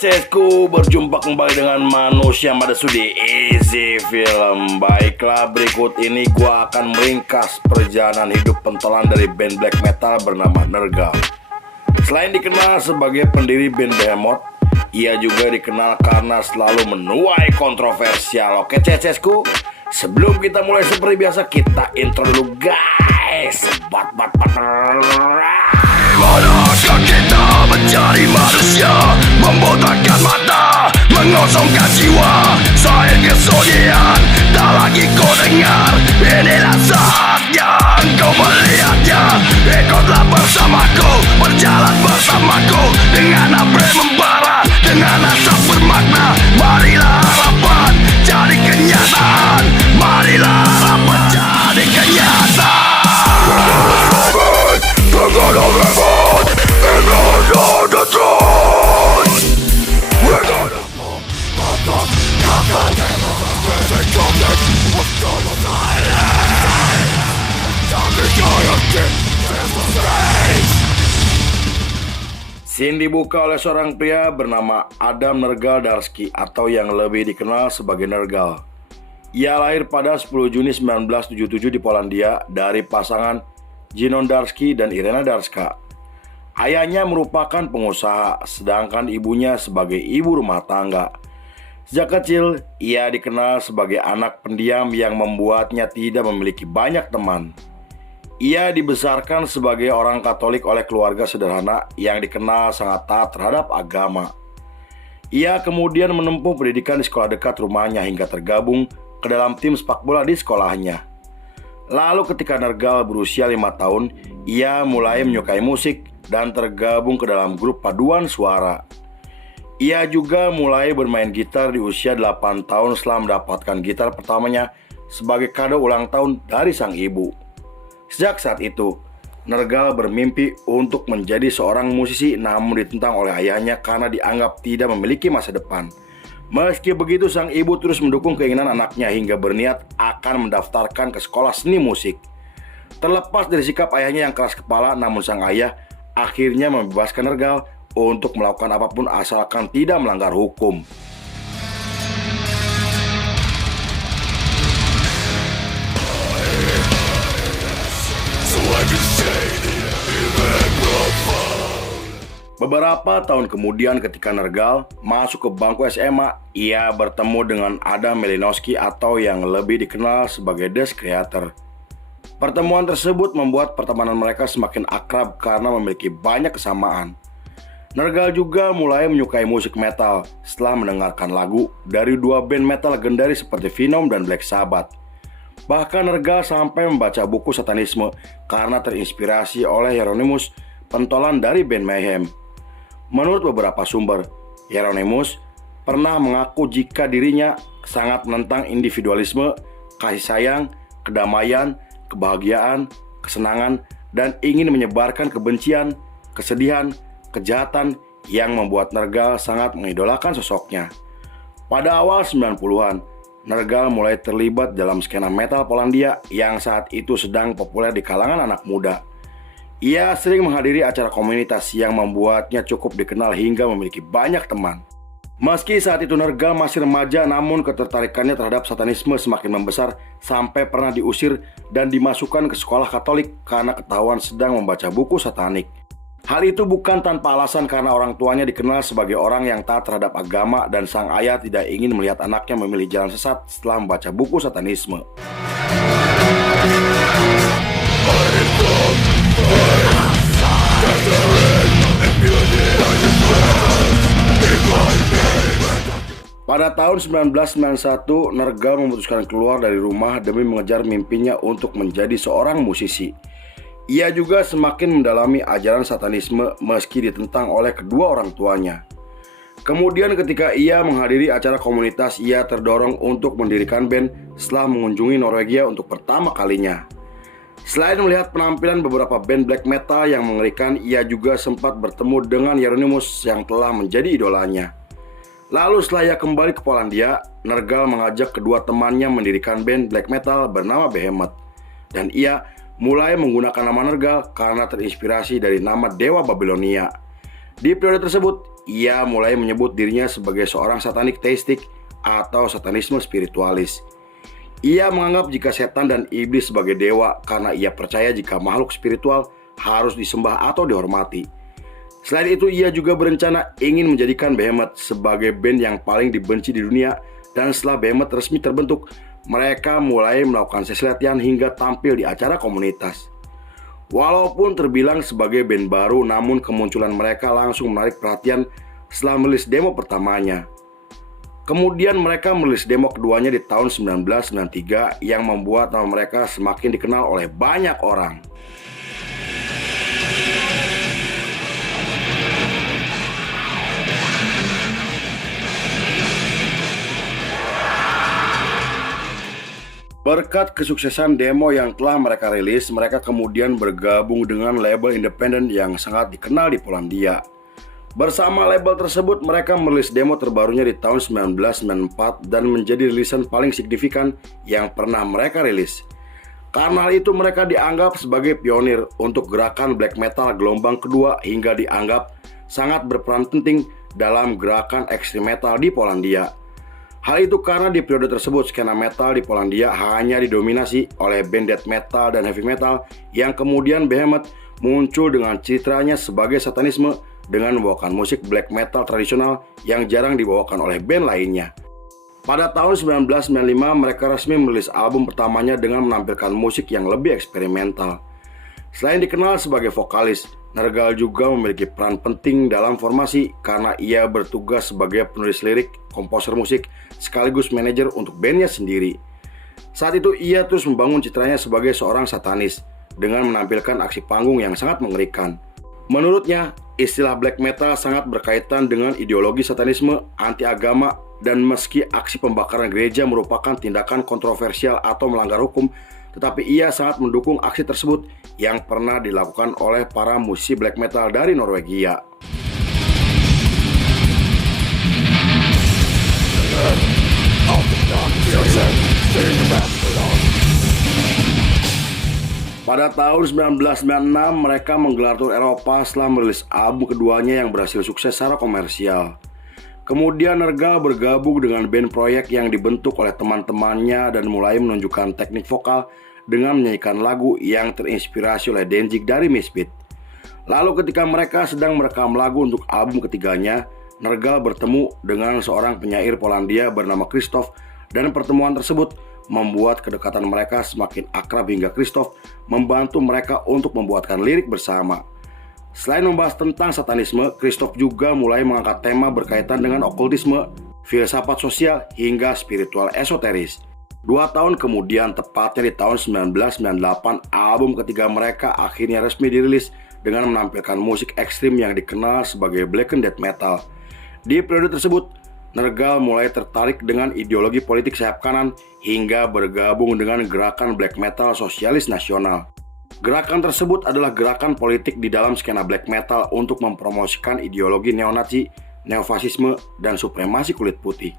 CCSku, berjumpa kembali dengan manusia Madasudi Easy Film. Baiklah, berikut ini gua akan meringkas perjalanan hidup pentolan dari band black metal bernama Nergal. Selain dikenal sebagai pendiri band Behemoth, ia juga dikenal karena selalu menuai kontroversial. Oke CCSku, sebelum kita mulai seperti biasa, kita intro dulu guys. Manakah kita mencari manusia, membotakkan mata, mengosongkan jiwa. Saya kesunyian, tak lagi kau dengar. Inilah saatnya engkau melihatnya. Ikutlah bersamaku, berjalan bersamaku, dengan apa yang membara, dengan asap bermakna. Marilah harapan jadi kenyataan, marilah harapan jadi kenyataan. We're gonna revolt, and on the throne. We're gonna Scene dibuka oleh seorang pria bernama Adam Nergal Darsky atau yang lebih dikenal sebagai Nergal. Ia lahir pada 10 Juni 1977 di Polandia dari pasangan Zinon Darsky dan Irena Darska. Ayahnya merupakan pengusaha, sedangkan ibunya sebagai ibu rumah tangga. Sejak kecil, ia dikenal sebagai anak pendiam yang membuatnya tidak memiliki banyak teman. Ia dibesarkan sebagai orang Katolik oleh keluarga sederhana yang dikenal sangat taat terhadap agama. Ia kemudian menempuh pendidikan di sekolah dekat rumahnya hingga tergabung ke dalam tim sepak bola di sekolahnya. Lalu ketika Nergal berusia 5 tahun, ia mulai menyukai musik dan tergabung ke dalam grup paduan suara. Ia juga mulai bermain gitar di usia 8 tahun setelah mendapatkan gitar pertamanya sebagai kado ulang tahun dari sang ibu. Sejak saat itu, Nergal bermimpi untuk menjadi seorang musisi, namun ditentang oleh ayahnya karena dianggap tidak memiliki masa depan. Meski begitu, sang ibu terus mendukung keinginan anaknya hingga berniat akan mendaftarkan ke sekolah seni musik. Terlepas dari sikap ayahnya yang keras kepala, namun sang ayah akhirnya membebaskan Nergal untuk melakukan apapun asalkan tidak melanggar hukum. Beberapa tahun kemudian ketika Nergal masuk ke bangku SMA, ia bertemu dengan Adam Malinowski atau yang lebih dikenal sebagai Death Creator. Pertemuan tersebut membuat pertemanan mereka semakin akrab karena memiliki banyak kesamaan. Nergal juga mulai menyukai musik metal setelah mendengarkan lagu dari dua band metal legendaris seperti Venom dan Black Sabbath. Bahkan Nergal sampai membaca buku satanisme karena terinspirasi oleh Hieronymus, pentolan dari band Mayhem. Menurut beberapa sumber, Hieronymus pernah mengaku jika dirinya sangat menentang individualisme, kasih sayang, kedamaian, kebahagiaan, kesenangan, dan ingin menyebarkan kebencian, kesedihan, kejahatan yang membuat Nergal sangat mengidolakan sosoknya. Pada awal 90-an, Nergal mulai terlibat dalam skena metal Polandia yang saat itu sedang populer di kalangan anak muda. Ia sering menghadiri acara komunitas yang membuatnya cukup dikenal hingga memiliki banyak teman. Meski saat itu Nergal masih remaja, namun ketertarikannya terhadap satanisme semakin membesar sampai pernah diusir dan dimasukkan ke sekolah Katolik karena ketahuan sedang membaca buku satanik. Hal itu bukan tanpa alasan karena orang tuanya dikenal sebagai orang yang taat terhadap agama dan sang ayah tidak ingin melihat anaknya memilih jalan sesat setelah membaca buku satanisme. Pada tahun 1991, Nergal memutuskan keluar dari rumah demi mengejar mimpinya untuk menjadi seorang musisi. Ia juga semakin mendalami ajaran satanisme meski ditentang oleh kedua orang tuanya. Kemudian ketika ia menghadiri acara komunitas, ia terdorong untuk mendirikan band setelah mengunjungi Norwegia untuk pertama kalinya. Selain melihat penampilan beberapa band black metal yang mengerikan, ia juga sempat bertemu dengan Hieronymus yang telah menjadi idolanya. Lalu setelah ia kembali ke Polandia, Nergal mengajak kedua temannya mendirikan band black metal bernama Behemoth. Dan ia mulai menggunakan nama Nergal karena terinspirasi dari nama dewa Babilonia. Di periode tersebut, ia mulai menyebut dirinya sebagai seorang satanik teistik atau satanisme spiritualis. Ia menganggap jika setan dan iblis sebagai dewa karena ia percaya jika makhluk spiritual harus disembah atau dihormati. Selain itu, ia juga berencana ingin menjadikan Behemoth sebagai band yang paling dibenci di dunia, dan setelah Behemoth resmi terbentuk, mereka mulai melakukan sesi latihan hingga tampil di acara komunitas. Walaupun terbilang sebagai band baru, namun kemunculan mereka langsung menarik perhatian setelah merilis demo pertamanya. Kemudian mereka merilis demo keduanya di tahun 1993 yang membuat nama mereka semakin dikenal oleh banyak orang. Berkat kesuksesan demo yang telah mereka rilis, mereka kemudian bergabung dengan label independen yang sangat dikenal di Polandia. Bersama label tersebut, mereka merilis demo terbarunya di tahun 1994 dan menjadi rilisan paling signifikan yang pernah mereka rilis. Karena hal itu, mereka dianggap sebagai pionir untuk gerakan black metal gelombang kedua hingga dianggap sangat berperan penting dalam gerakan ekstrem metal di Polandia. Hal itu karena di periode tersebut skena metal di Polandia hanya didominasi oleh band death metal dan heavy metal, yang kemudian Behemoth muncul dengan citranya sebagai satanisme dengan membawakan musik black metal tradisional yang jarang dibawakan oleh band lainnya. Pada tahun 1995 mereka resmi merilis album pertamanya dengan menampilkan musik yang lebih eksperimental. Selain dikenal sebagai vokalis, Nergal juga memiliki peran penting dalam formasi karena ia bertugas sebagai penulis lirik, komposer musik, sekaligus manajer untuk bandnya sendiri. Saat itu ia terus membangun citranya sebagai seorang satanis dengan menampilkan aksi panggung yang sangat mengerikan. Menurutnya, istilah black metal sangat berkaitan dengan ideologi satanisme, anti-agama, dan meski aksi pembakaran gereja merupakan tindakan kontroversial atau melanggar hukum, tetapi ia sangat mendukung aksi tersebut yang pernah dilakukan oleh para musisi black metal dari Norwegia. Pada tahun 1996 mereka menggelar tur Eropa setelah merilis album keduanya yang berhasil sukses secara komersial. Kemudian Nergal bergabung dengan band proyek yang dibentuk oleh teman-temannya dan mulai menunjukkan teknik vokal dengan menyanyikan lagu yang terinspirasi oleh Danzig dari Misfit. Lalu ketika mereka sedang merekam lagu untuk album ketiganya, Nergal bertemu dengan seorang penyair Polandia bernama Krzysztof, dan pertemuan tersebut membuat kedekatan mereka semakin akrab hingga Krzysztof membantu mereka untuk membuatkan lirik bersama. Selain membahas tentang satanisme, Krzysztof juga mulai mengangkat tema berkaitan dengan okultisme, filsafat sosial, hingga spiritual esoteris. 2 tahun kemudian, tepatnya di tahun 1998, album ketiga mereka akhirnya resmi dirilis dengan menampilkan musik ekstrim yang dikenal sebagai blackened death metal. Di periode tersebut, Nergal mulai tertarik dengan ideologi politik sayap kanan hingga bergabung dengan gerakan black metal sosialis nasional. Gerakan tersebut adalah gerakan politik di dalam skena black metal untuk mempromosikan ideologi neonazi, neofasisme, dan supremasi kulit putih.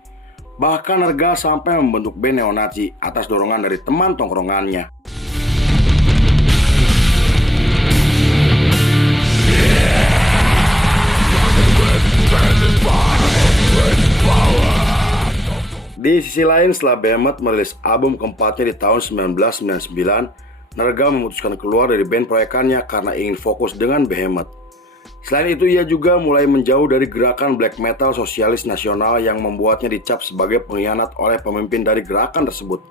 Bahkan Nergal sampai membentuk band neonazi atas dorongan dari teman tongkrongannya. Di sisi lain, setelah Behemoth merilis album keempatnya di tahun 1999, Nergal memutuskan keluar dari band proyekannya karena ingin fokus dengan Behemoth. Selain itu, ia juga mulai menjauh dari gerakan black metal sosialis nasional yang membuatnya dicap sebagai pengkhianat oleh pemimpin dari gerakan tersebut.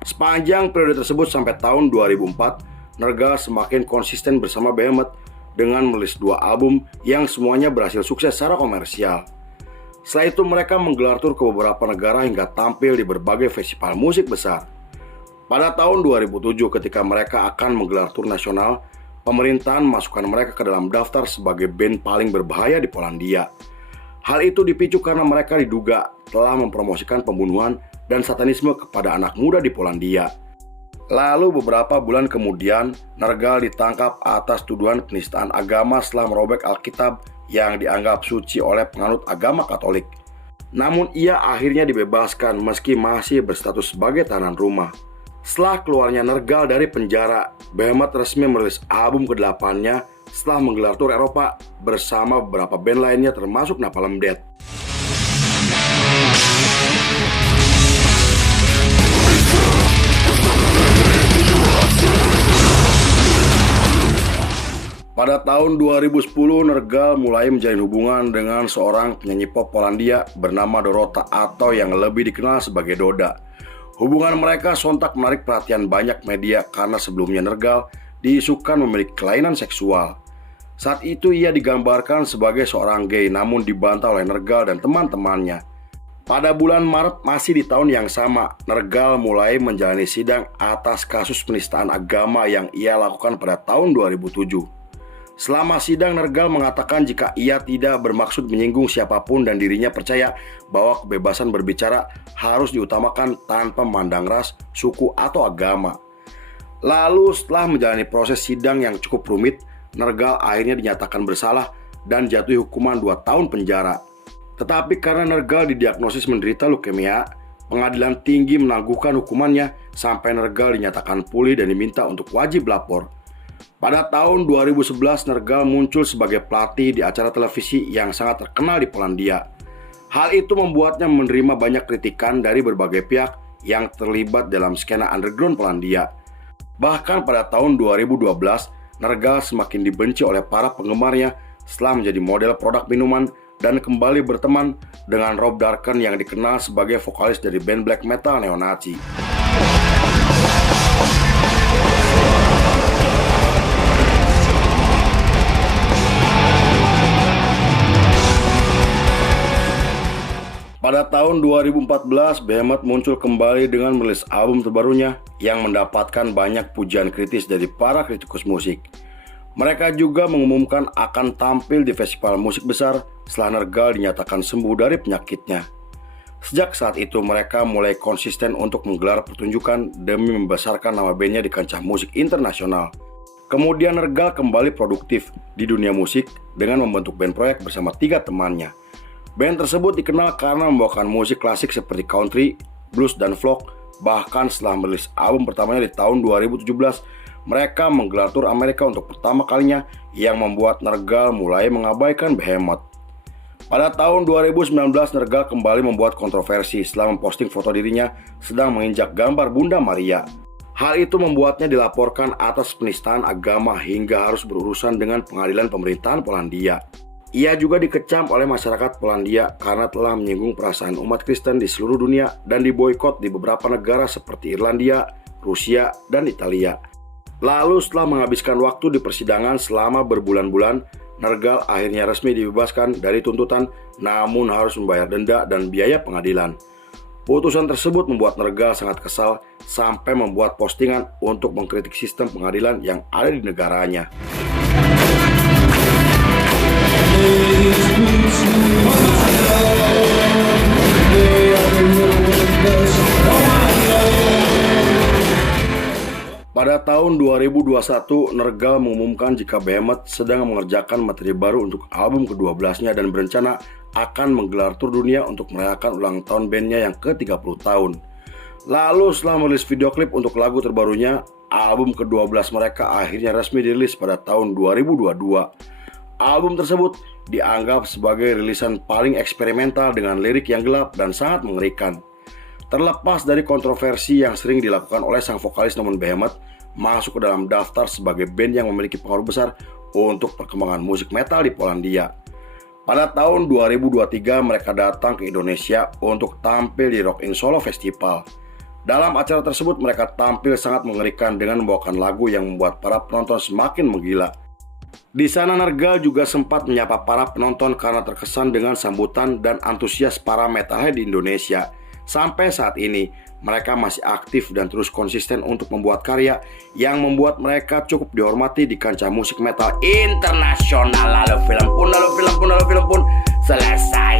Sepanjang periode tersebut sampai tahun 2004, Nergal semakin konsisten bersama Behemoth dengan merilis 2 album yang semuanya berhasil sukses secara komersial. Setelah itu mereka menggelar tur ke beberapa negara hingga tampil di berbagai festival musik besar. Pada tahun 2007 ketika mereka akan menggelar tur nasional, pemerintahan memasukkan mereka ke dalam daftar sebagai band paling berbahaya di Polandia. Hal itu dipicu karena mereka diduga telah mempromosikan pembunuhan dan satanisme kepada anak muda di Polandia. Lalu beberapa bulan kemudian, Nergal ditangkap atas tuduhan penistaan agama setelah merobek Alkitab yang dianggap suci oleh penganut agama Katolik. Namun ia akhirnya dibebaskan meski masih berstatus sebagai tahanan rumah. Setelah keluarnya Nergal dari penjara, Behemoth resmi merilis album ke-8-nya setelah menggelar tur Eropa bersama beberapa band lainnya termasuk Napalm Death. Pada tahun 2010, Nergal mulai menjalin hubungan dengan seorang penyanyi pop Polandia bernama Dorota atau yang lebih dikenal sebagai Doda. Hubungan mereka sontak menarik perhatian banyak media karena sebelumnya Nergal diisukan memiliki kelainan seksual. Saat itu ia digambarkan sebagai seorang gay namun dibantah oleh Nergal dan teman-temannya. Pada bulan Maret masih di tahun yang sama, Nergal mulai menjalani sidang atas kasus penistaan agama yang ia lakukan pada tahun 2007. Selama sidang, Nergal mengatakan jika ia tidak bermaksud menyinggung siapapun dan dirinya percaya bahwa kebebasan berbicara harus diutamakan tanpa memandang ras, suku, atau agama. Lalu setelah menjalani proses sidang yang cukup rumit, Nergal akhirnya dinyatakan bersalah dan jatuhi hukuman 2 tahun penjara. Tetapi karena Nergal didiagnosis menderita leukemia, pengadilan tinggi menangguhkan hukumannya sampai Nergal dinyatakan pulih dan diminta untuk wajib lapor. Pada tahun 2011, Nergal muncul sebagai pelatih di acara televisi yang sangat terkenal di Polandia. Hal itu membuatnya menerima banyak kritikan dari berbagai pihak yang terlibat dalam skena underground Polandia. Bahkan pada tahun 2012, Nergal semakin dibenci oleh para penggemarnya setelah menjadi model produk minuman dan kembali berteman dengan Rob Darken yang dikenal sebagai vokalis dari band black metal neo-Nazi. Pada tahun 2014, Behemoth muncul kembali dengan merilis album terbarunya yang mendapatkan banyak pujian kritis dari para kritikus musik. Mereka juga mengumumkan akan tampil di festival musik besar setelah Nergal dinyatakan sembuh dari penyakitnya. Sejak saat itu mereka mulai konsisten untuk menggelar pertunjukan demi membesarkan nama bandnya di kancah musik internasional. Kemudian Nergal kembali produktif di dunia musik dengan membentuk band proyek bersama 3 temannya. Band tersebut dikenal karena membawakan musik klasik seperti country, blues, dan folk. Bahkan setelah merilis album pertamanya di tahun 2017, mereka menggelar tur Amerika untuk pertama kalinya yang membuat Nergal mulai mengabaikan Behemoth. Pada tahun 2019, Nergal kembali membuat kontroversi setelah memposting foto dirinya sedang menginjak gambar Bunda Maria. Hal itu membuatnya dilaporkan atas penistaan agama hingga harus berurusan dengan pengadilan pemerintahan Polandia. Ia juga dikecam oleh masyarakat Polandia karena telah menyinggung perasaan umat Kristen di seluruh dunia dan diboikot di beberapa negara seperti Irlandia, Rusia, dan Italia. Lalu setelah menghabiskan waktu di persidangan selama berbulan-bulan, Nergal akhirnya resmi dibebaskan dari tuntutan namun harus membayar denda dan biaya pengadilan. Putusan tersebut membuat Nergal sangat kesal sampai membuat postingan untuk mengkritik sistem pengadilan yang ada di negaranya. Pada tahun 2021, Nergal mengumumkan jika Behemoth sedang mengerjakan materi baru untuk album ke-12-nya dan berencana akan menggelar tur dunia untuk merayakan ulang tahun bandnya yang ke-30 tahun. Lalu setelah merilis video klip untuk lagu terbarunya, album ke-12 mereka akhirnya resmi dirilis pada tahun 2022. Album tersebut dianggap sebagai rilisan paling eksperimental dengan lirik yang gelap dan sangat mengerikan. Terlepas dari kontroversi yang sering dilakukan oleh sang vokalis namun Behemoth masuk ke dalam daftar sebagai band yang memiliki pengaruh besar untuk perkembangan musik metal di Polandia. Pada tahun 2023 mereka datang ke Indonesia untuk tampil di Rock in Solo Festival. Dalam acara tersebut mereka tampil sangat mengerikan dengan membawakan lagu yang membuat para penonton semakin menggila. Di sana Nergal juga sempat menyapa para penonton karena terkesan dengan sambutan dan antusias para metalhead di Indonesia. Sampai saat ini, mereka masih aktif dan terus konsisten untuk membuat karya yang membuat mereka cukup dihormati di kancah musik metal internasional. Lalu film pun selesai.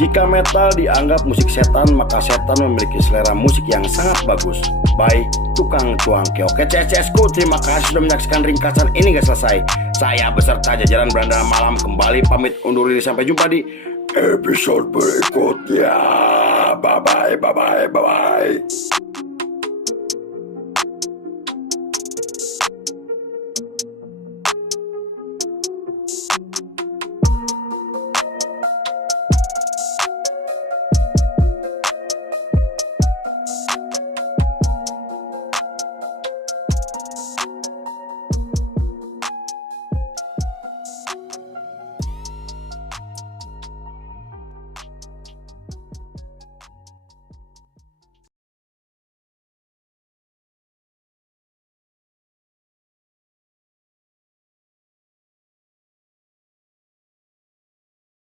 Jika metal dianggap musik setan, maka setan memiliki selera musik yang sangat bagus. by Tukang Cuangki. Oke CSCS-ku, terima kasih sudah menyaksikan ringkasan ini gak selesai. Saya beserta jajaran Beranda Malam kembali pamit undur diri, sampai jumpa di episode berikutnya. Bye bye.